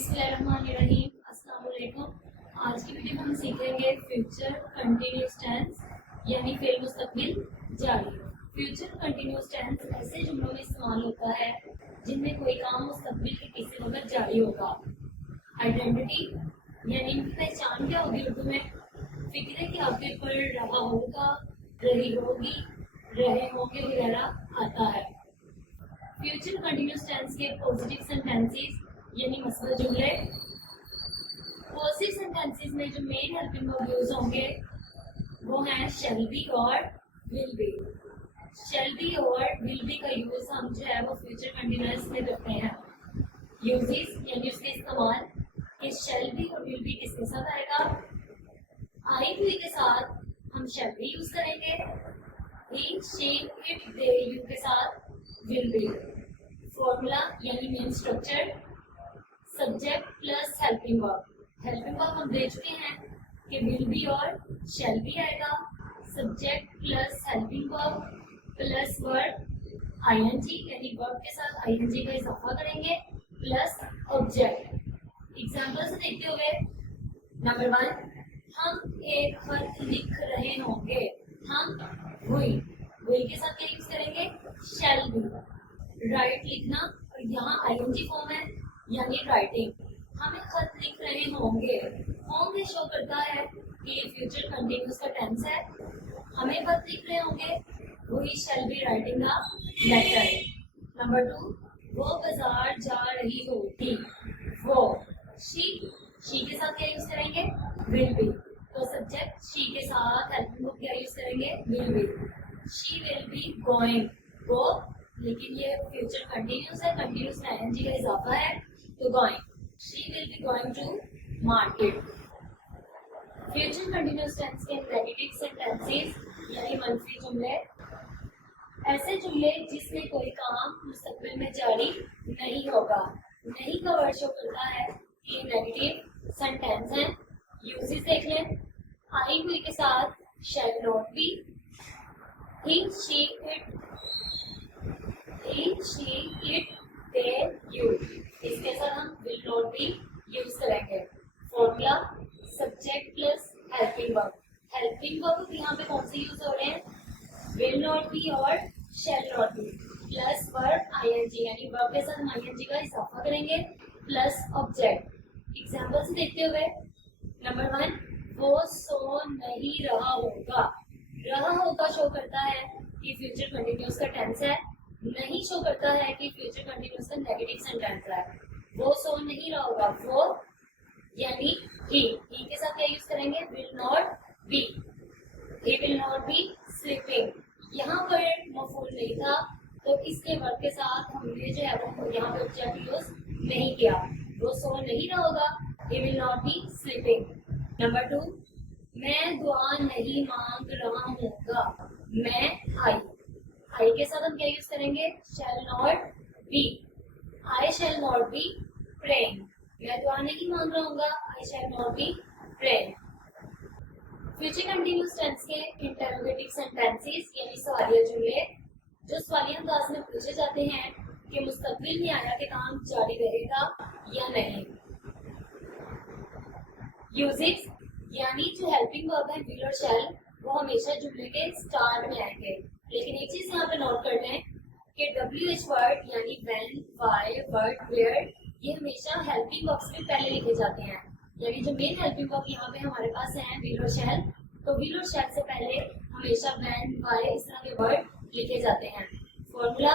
बिस्मिल्लाहिर्रहमानिर्रहीम। अस्सलाम वालेकुम। आज की वीडियो में हम सीखेंगे फ्यूचर कंटिन्यूअस टेंस यानी फेल मुस्तकबिल जारी। फ्यूचर कंटिन्यूअस टेंस ऐसे जुमलों में इस्तेमाल होता है जिनमें कोई काम मुस्तकबिल के किसी वक्त जारी होगा। आइडेंटिटी यानी इनकी पहचान क्या होगी उर्दू में? फिक्रे के आगे पर रहा होगा, रही होगी, रहे होंगे वगैरह आता है। फ्यूचर कंटिन्यूअस टेंस के पॉजिटिव सेंटेंसेस यानी मसला जुमले। पॉजिटिव सेंटेंसेस में जो मेन हेल्पिंग वर्ब यूज होंगे वो हैं शैल बी और विल बी। शैल बी और विल बी का यूज हम जो है वो फ्यूचर कंटिन्यूअस में करते हैं। यूजेस यानी उसके इस्तेमाल। इस शैल बी और विल बी किसके साथ आएगा? आई हुई के साथ हम शैल बी यूज करेंगे। He, she, it, they, you के साथ विल बी। फॉर्मूला यानी main structure subject plus helping verb. Helping verb हम दे चुके हैं कि विल बी और शैल बी आएगा। Subject plus helping verb plus verb ING यानी वर्ब के साथ आईएनजी का इजाफा करेंगे प्लस ऑब्जेक्ट। एग्जांपल से देखते हुए नंबर 1, हम एक खत लिख रहे होंगे। हम हुई के साथ क्या यूज करेंगे? Shall be. राइट लिखना और यहाँ आईएनजी फॉर्म है यानी राइटिंग। हम एक खत लिख रहे होंगे। होंगे शो करता है कि ये फ्यूचर कंटिन्यूअस का टेंस है। हमें खत लिख रहे होंगे, वही shall be writing the letter. Number 2, वो बाजार जा रही होगी। वो शी के साथ क्या यूज करेंगे? Will be. तो सब्जेक्ट शी के साथ हेल्पिंग वर्ब क्या यूज करेंगे? Will be. She will be going. Go, लेकिन ये फ्यूचर कंटिन्यूअस है, कंटिन्यूअस में आईएनजी का इजाफा है तो going. She will be going to market. Future continuous tense के नेगेटिव सेंटेंसेस यानी मंफी जुमले। ऐसे जुमले जिसमें कोई काम मुस्तकबिल में जारी नहीं होगा। नहीं का वर्ड शो करता है कि ये नेगेटिव सेंटेंस है। यूजेस देख लें। आई हुई के साथ शैल not B. He, she, it, they, you. इसके साथ हम विल नॉट बी यूज करेंगे। Formula subject plus helping verb. Helping verb यहाँ पे कौन से यूज हो रहे हैं? विल नॉट बी और shall not be plus verb ING यानी वर्ब के साथ हम आईएनजी का इजाफा करेंगे प्लस ऑब्जेक्ट। एग्जांपल से देखते हुए नंबर 1, वो सो नहीं रहा होगा। रहा होगा शो करता है कि फ्यूचर कंटिन्यूअस का टेंस है। नहीं शो करता है कि फ्यूचर कंटिन्यूअस का नेगेटिव सेंटेंस है। वो सो नहीं रहा होगा। वो यानी ही के साथ क्या यूज करेंगे? Will not B. He will not B sleeping. यहाँ पर मफूल नहीं था तो इसके वर्ब के साथ हमने जो है वो यहाँ पे ऑब्जेक्ट यूज नहीं किया। वो सो नहीं रहा होगा। He will not B sleeping. Number 2, मैं दुआ नहीं मांग रहा हूँगा। मैं आई के साथ हम क्या यूज करेंगे? Shall not be. I shall not be praying. मैं दुआ नहीं मांग रहा हूँगा। I shall not be praying. Future continuous tense के इंटरोगेटिव सेंटेंसेस यानी सवालिया जुमले जो सवालिया अंदाज में पूछे जाते हैं कि मुस्तकबिल में आया के काम जारी रहेगा या नहीं। यूजेस यानी जो हेल्पिंग वर्ब है विल और शैल वो हमेशा जुमले के स्टार्ट में आएंगे। लेकिन एक चीज यहाँ पे नोट कर लें कि WH वर्ड यानी व्हेन, व्हाई, व्हाट, वेयर ये हमेशा हेल्पिंग वर्ब से पहले लिखे जाते हैं। यानी जो मेन हेल्पिंग वर्ब यहाँ पे हमारे पास है विल और शैल, तो विल और शैल से पहले हमेशा व्हेन, व्हाई इस तरह के वर्ड लिखे जाते हैं। फॉर्मूला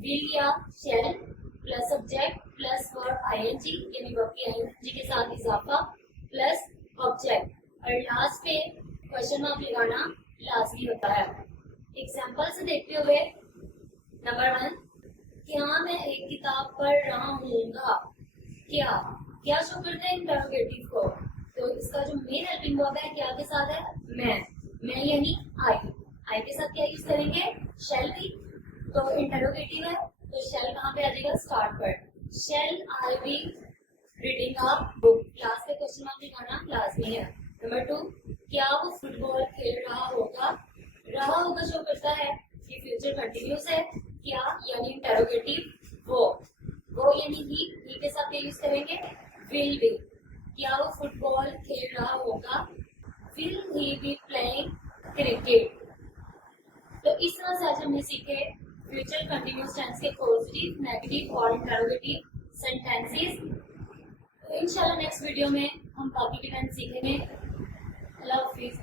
विल या shall plus subject plus verb ING यानी वर्ब की आईएनजी के साथ इजाफा प्लस ऑब्जेक्ट और लास्ट पे क्वेश्चन मार्क लगाना लाजमी होता है। एग्जाम्पल से देखते हुए नंबर 1, क्या मैं एक किताब पढ़ रहा हूँगा। क्या शो करते हैं इंटरोगेटिव को? तो इसका जो मेन हेल्पिंग वर्ब है क्या के साथ है? मैं यानी आई के साथ क्या यूज करेंगे? Shall be. तो इंटरोगेटिव है तो शैल कहाँ पे आ जाएगा? स्टार्ट पर। Shall I be reading a book. Class पे क्वेश्चन मार्क दिखाना लाजमी है। नंबर 2, क्या वो फुटबॉल खेल रहा होगा। रहा होगा शो करता है कि फ्यूचर कंटिन्यूअस है। क्या यानी इंटरोगेटिव वो। वो यानी ही के साथ क्या यूज करेंगे, विल बी, क्या वो फुटबॉल खेल रहा होगा, will he be playing cricket. तो इस तरह से आज हमने सीखे फ्यूचर कंटिन्यूअस टेंस के पॉजिटिव, नेगेटिव और इंटरोगेटिव सेंटेंसेस। तो इंशाल्लाह नेक्स्ट वीडियो में हम बाकी के टेंस सीखेंगे। अल्लाह हाफिज।